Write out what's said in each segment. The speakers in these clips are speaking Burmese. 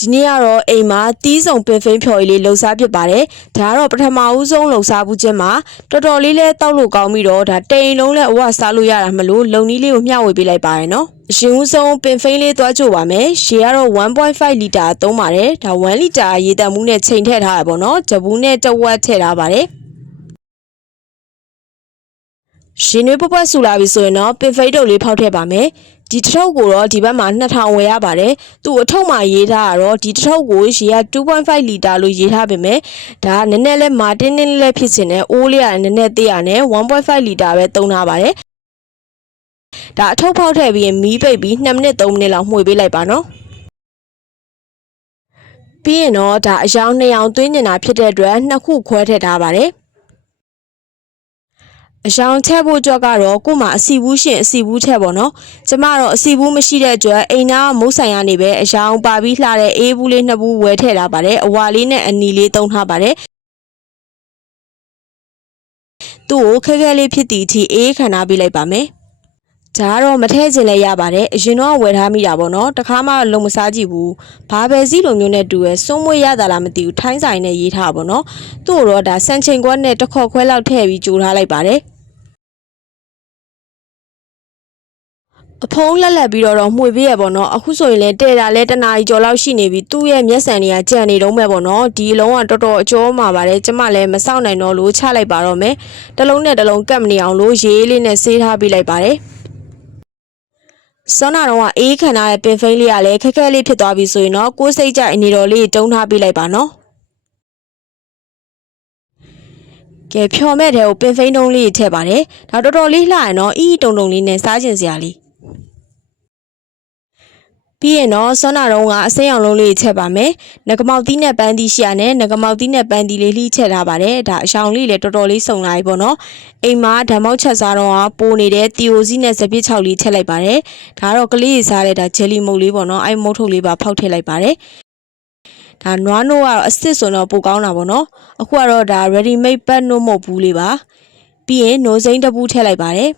ဒီနေ့ကတော့အိမ်မှာတီးစုံပင်ဖိန်းဖြော်ရည်လေးလှူစားဖြစ်ပါတယ်ဒါကတော့ပထမဦးဆုံးလှူစားမှုချင်းမှာတော်တော်လေးလဲတောက်လို့ကောင်းပြီးတော့ဒါတိန်လုံးလဲအဝစားလို့ရတာမလို့လုံနီးလေးကိုမျှဝေပေးလိုက်ပါရနော်အရှင်ဦးဆုံးပင်ဖိန်းလေးသွားကြိုပါမယ်ရေကတော့1.5လီတာသုံးပါတယ်ဒါ1လီတာရေတံမှုနဲ့ချိန်ထည့်ထားရပါတော့ဂျဘူးနဲ့တဝက်ထည့်ထားပါတယ်ရှင်နွေးပပွက်ဆူလာပြီဆိုရင်တော့ပင်ဖိတ်တုပ်လေးဖောက်ထည့်ပါမယ် ဒီတစ်ထုပ်ကိုတော့ဒီဘက်မှာ2000ဝယ်ရပါတယ်သူ့အထုပ်မှာရေးထားတာတော့ဒီတစ်ထုပ်ကိုရေက2.5လီတာလို့ရေးထားပေမဲ့ဒါကနည်းနည်းလေးမာတင်းတင်းလေးဖြစ်စင်တဲ့အိုးလေးကနည်းနည်းသေးရနဲ့1.5လီတာပဲသုံးထားပါတယ်ဒါအထုပ်ဖောက်ထည့်ပြီးရင်မီးပိတ်ပြီး2မိနစ်3မိနစ်လောက်မှွေပေးလိုက်ပါနော်ပြီးရင်တော့ဒါအယောင်2အောင်သွင်းနေတာဖြစ်တဲ့အတွက်နှစ်ခုခွဲထည့်ထားပါတယ် အယောင်ထည့်ဖို့ကြွက်ကတော့ကို့မှာအစီဘူးရှင်အစီဘူးထည့်ပေါ့နော်ကျမတော့အစီဘူးမရှိတဲ့အတွက်အိမ်သားကမုတ်ဆိုင်ကနေပဲအယောင်ပါပြီးလှတဲ့အေးဘူးလေးနှစ်ဘူးဝယ်ထည့်ထားပါတယ်အဝါလေးနဲ့အနီလေးသုံးထားပါတယ်သူ့ကိုခက်ခဲလေးဖြစ်သည့်အထိအေးခံထားပေးလိုက်ပါမယ် ဒါကတော့မထဲခြင်းလည်းရပါတယ်အရင်တော့ဝယ်ထားမိတာပေါ့နော်တခါမှလုံမစားကြည့်ဘူးဘာပဲစည်းလိုမျိုးနဲ့တူရဲစွန့်မွေးရတာလားမသိဘူးထိုင်းဆိုင်နဲ့ရေးထားပါပေါ့နော်သူ့ကိုတော့ဒါစံချိန်ခွက်နဲ့တစ်ခေါက်ခွဲလောက်ထည့်ပြီးကြိုထားလိုက်ပါတယ်အဖုံးလက်လက်ပြီးတော့တော့မှွေပေးရပေါ့နော်အခုဆိုရင်လည်းတဲ့တာလဲတနာရီကျော်လောက်ရှိနေပြီသူ့ရဲ့မျက်စံတွေကကြံနေတော့မဲ့ပေါ့နော်ဒီအလုံးကတော်တော်အကျော်မှာပါတယ်ကျမလည်းမစောင့်နိုင်တော့လို့ချလိုက်ပါတော့မယ်တစ်လုံးနဲ့တစ်လုံးကပ်မနေအောင်လို့ရေးလေးနဲ့ဆေးထားပေးလိုက်ပါတယ် စောနာတော့ကအေးခံထားတဲ့ပင်ဖိန်းလေးကလည်းခက်ခဲလေးဖြစ်သွားပြီဆိုရင်တော့ကိုယ်စိတ်ကြအနေတော်လေးတုံးထားပေးလိုက်ပါနော်ကဲဖြော်မဲ့တဲ့ကိုပင်ဖိန်းတုံးလေးထည့်ပါတယ်ဒါတော်တော်လေးလှရင်တော့အီးတုံတုံလေးနဲ့စားကျင်စရာလေး ပြီးရင်တော့စောနာတော့ကအစိမ်းအောင်လုံးလေးထည့်ပါမယ်ငကမောက်သီးနဲ့ပန်းသီးရှိရနဲ့ငကမောက်သီးနဲ့ပန်းသီးလေးလှီးချက်ထားပါတယ်ဒါအရှောင်လေးလည်းတော်တော်လေးစုံလာပြီပေါ့နော်အိမ်မှာဓာတ်မောက်ချက်စားတော့ကပိုးနေတဲ့တီယိုစီးနဲ့စပစ်ချောက်လေးထည့်လိုက်ပါတယ်ဒါကတော့ကလေးရစားတဲ့ဒါဂျယ်လီမုတ်လေးပေါ့နော်အဲ့မုတ်ထုတ်လေးပါဖောက်ထည့်လိုက်ပါတယ်ဒါနွားနိုးကတော့အစ်စ်ဆိုတော့ပိုကောင်းတာပေါ့နော်အခုကတော့ဒါ ready made pad နိုးမဟုတ်ဘူးလေးပါပြီးရင်နိုးစိမ့်တစ်ပူးထည့်လိုက်ပါတယ်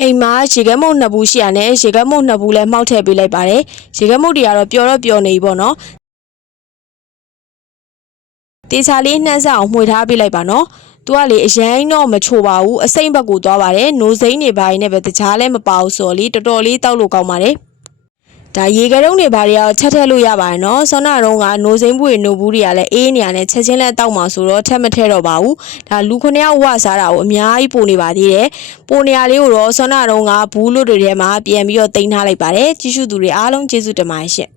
အိမ်မှာရေခဲမုတ်နှစ်ဘူးရှိရနဲ့ရေခဲမုတ်နှစ်ဘူးလည်းမှောက်ထည့်ပေးလိုက်ပါတယ်ရေခဲမုတ်တွေကတော့ပျော်တော့ပျော်နေပြီပေါ့နော်တေချာလေးနှမ်းဆက်အောင်မှွေထားပေးလိုက်ပါနော်သူကလေအရင်တော့မချိုပါဘူးအစိမ့်ဘက်ကိုသွားပါတယ်နိုးစိမ့်နေပါရင်လည်းပဲတခြားလည်းမပါဘူးဆိုတော့လေတော်တော်လေးတောက်လို့ကောင်းပါတယ် ဒါရေကတုံးတွေဘာတွေရောချက်ထည့်လို့ရပါတယ်နော်ဆောနာတော့ကနိုးစိမ့်ဘူးတွေနိုးဘူးတွေကလည်းအေးနေရနဲ့ချက်ချင်းလဲတောက်မှာဆိုတော့ထက်မထည့်တော့ပါဘူးဒါလူခုနှစ်ယောက်ဝစားတာကိုအများကြီးပိုနေပါသေးတယ်ပိုနေရလေးကိုတော့ဆောနာတော့ကဘူးလို့တွေထဲမှာပြန်ပြီးတော့တင်ထားလိုက်ပါတယ်ကြီးစုသူတွေအားလုံးကျေးဇူးတင်ပါတယ်ရှင့်